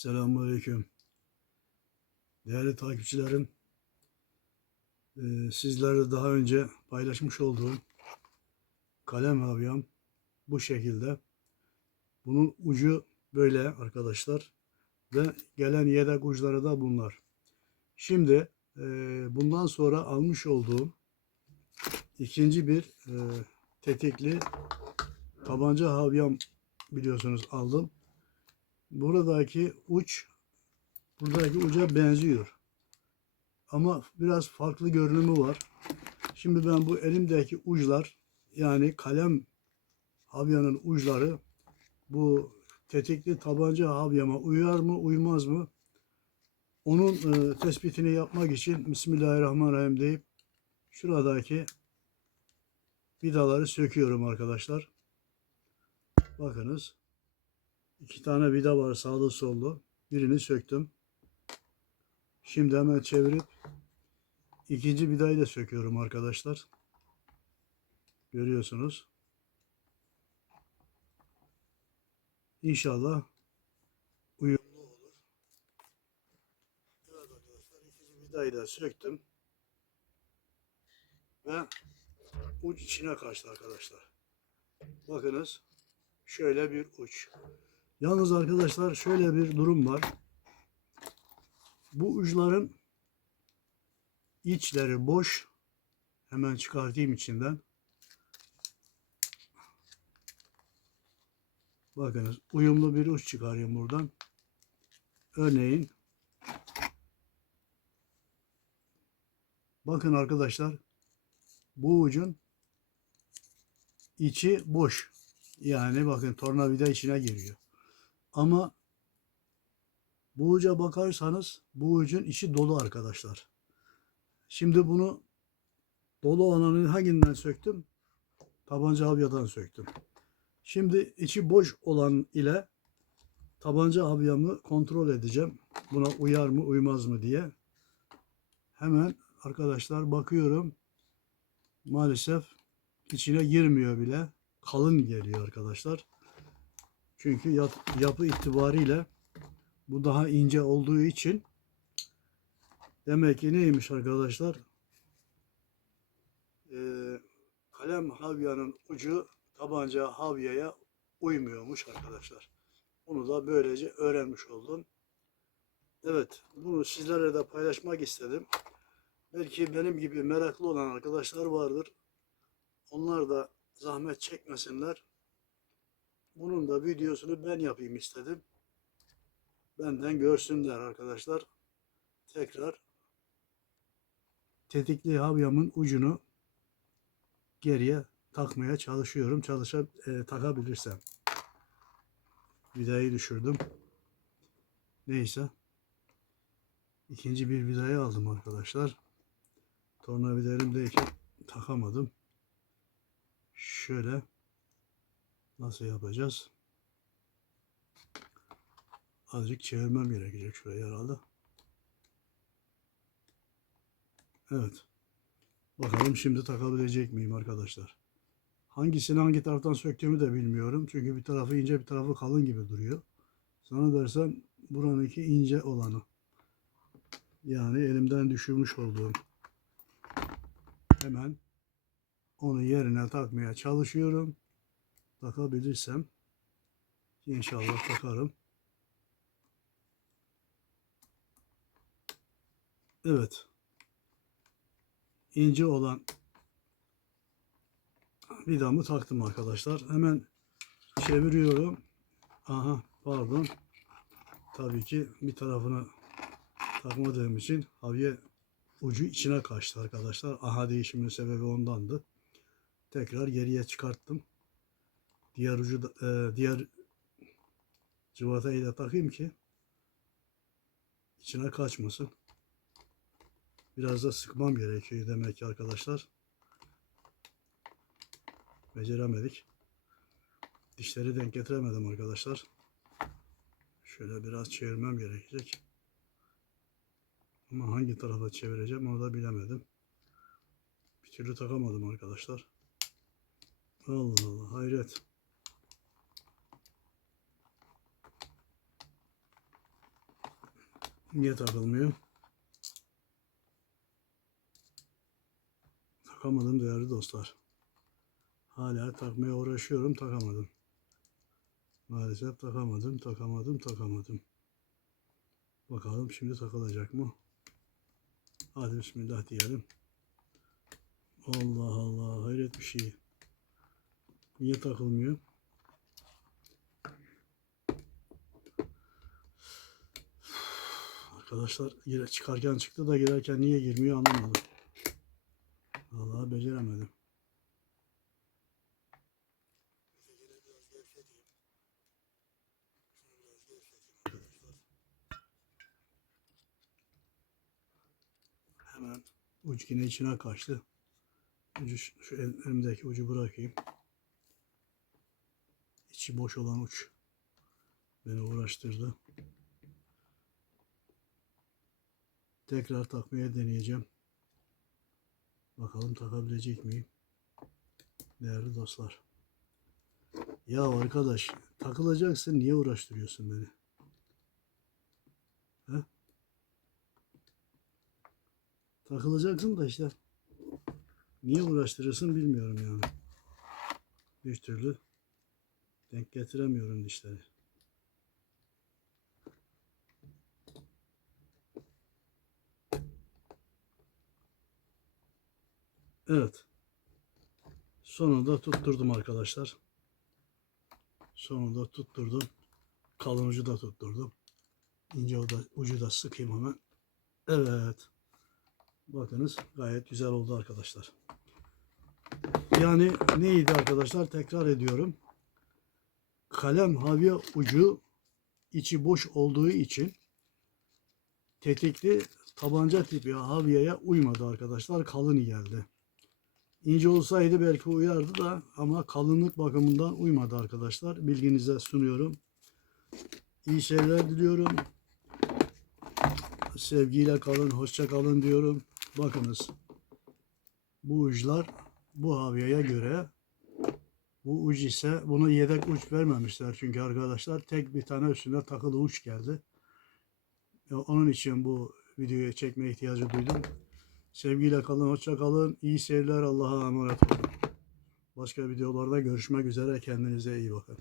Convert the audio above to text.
Selamünaleyküm. Değerli takipçilerim, eee, sizlerle daha önce paylaşmış olduğum kalem havyam bu şekilde. Bunun ucu böyle arkadaşlar ve gelen yedek uçları da bunlar. Şimdi eee, bundan sonra almış olduğum ikinci bir eee, tetikli tabanca havyam biliyorsunuz aldım. Buradaki uç buradaki uca benziyor. Ama biraz farklı görünümü var. Şimdi ben bu elimdeki uçlar yani kalem havyanın uçları bu tetikli tabanca havyama uyar mı uymaz mı? Onun e, tespitini yapmak için Bismillahirrahmanirrahim deyip şuradaki vidaları söküyorum arkadaşlar. Bakınız. İki tane vida var sağlı sollu. Birini söktüm. Şimdi hemen çevirip ikinci vidayı da söküyorum arkadaşlar. Görüyorsunuz. İnşallah uyumlu olur. Evet arkadaşlar ikinci vidayı da söktüm. Ve uç içine kaçtı arkadaşlar. Bakınız şöyle bir uç. Yalnız arkadaşlar şöyle bir durum var. Bu uçların içleri boş. Hemen çıkartayım içinden. Bakınız uyumlu bir uç çıkarayım buradan. Örneğin bakın arkadaşlar bu ucun içi boş. Yani bakın tornavida içine giriyor. Ama bu uca bakarsanız bu ucun içi dolu arkadaşlar. Şimdi bunu dolu olanın hanginden söktüm? Tabanca havyadan söktüm. Şimdi içi boş olan ile tabanca havyamı kontrol edeceğim. Buna uyar mı uymaz mı diye. Hemen arkadaşlar bakıyorum. Maalesef içine girmiyor bile. Kalın geliyor arkadaşlar. Çünkü yap- yapı itibariyle bu daha ince olduğu için demek ki neymiş arkadaşlar? Ee, kalem havyanın ucu tabanca havyaya uymuyormuş arkadaşlar. Bunu da böylece öğrenmiş oldum. Evet, bunu sizlerle de paylaşmak istedim. Belki benim gibi meraklı olan arkadaşlar vardır. Onlar da zahmet çekmesinler. Bunun da videosunu ben yapayım istedim. Benden görsünler arkadaşlar. Tekrar tetikli havyamın ucunu geriye takmaya çalışıyorum. Çalışa e, takabilirsem. Vidayı düşürdüm. Neyse. İkinci bir vidayı aldım arkadaşlar. Tornavida elimdeyken takamadım. Şöyle Nasıl yapacağız? Azıcık çevirmem gerekecek şuraya herhalde. Evet. Bakalım şimdi takabilecek miyim arkadaşlar? Hangisini hangi taraftan söktüğümü de bilmiyorum. Çünkü bir tarafı ince bir tarafı kalın gibi duruyor. Sana dersen buranınki ince olanı. Yani elimden düşürmüş olduğum. Hemen onu yerine takmaya çalışıyorum takabilirsem inşallah takarım. Evet. ince olan vidamı taktım arkadaşlar. Hemen çeviriyorum. Aha pardon. Tabii ki bir tarafını takmadığım için havye ucu içine kaçtı arkadaşlar. Aha değişimin sebebi ondandı. Tekrar geriye çıkarttım diğer ucu da, e, diğer cıvatayı da takayım ki içine kaçmasın. Biraz da sıkmam gerekiyor demek ki arkadaşlar. Beceremedik. Dişleri denk getiremedim arkadaşlar. Şöyle biraz çevirmem gerekecek. Ama hangi tarafa çevireceğim onu da bilemedim. Bir türlü takamadım arkadaşlar. Allah Allah hayret. Niye takılmıyor? Takamadım değerli dostlar. Hala takmaya uğraşıyorum takamadım. Maalesef takamadım, takamadım, takamadım. Bakalım şimdi takılacak mı? Hadi bismillah diyelim. Allah Allah hayret bir şey. Niye takılmıyor? Arkadaşlar gire- çıkarken çıktı da girerken niye girmiyor anlamadım. Vallahi beceremedim. Hemen uç yine içine kaçtı. Ucu, şu şu el- elimdeki ucu bırakayım. İçi boş olan uç beni uğraştırdı. Tekrar takmaya deneyeceğim. Bakalım takabilecek miyim? Değerli dostlar. Ya arkadaş takılacaksın niye uğraştırıyorsun beni? He? Takılacaksın da işte niye uğraştırıyorsun bilmiyorum yani. Bir türlü denk getiremiyorum dişleri. Evet. Sonunda tutturdum arkadaşlar. Sonunda tutturdum. Kalın ucu da tutturdum. İnce ucu da, sıkayım hemen. Evet. Bakınız gayet güzel oldu arkadaşlar. Yani neydi arkadaşlar? Tekrar ediyorum. Kalem havya ucu içi boş olduğu için tetikli tabanca tipi havyaya uymadı arkadaşlar. Kalın geldi. İnce olsaydı belki uyardı da ama kalınlık bakımından uymadı arkadaşlar. Bilginize sunuyorum. İyi şeyler diliyorum. Sevgiyle kalın, hoşça kalın diyorum. Bakınız. Bu uçlar bu havyaya göre bu uç ise buna yedek uç vermemişler çünkü arkadaşlar tek bir tane üstüne takılı uç geldi. Onun için bu videoyu çekme ihtiyacı duydum. Sevgiyle kalın, hoşça kalın. İyi seyirler. Allah'a emanet olun. Başka videolarda görüşmek üzere. Kendinize iyi bakın.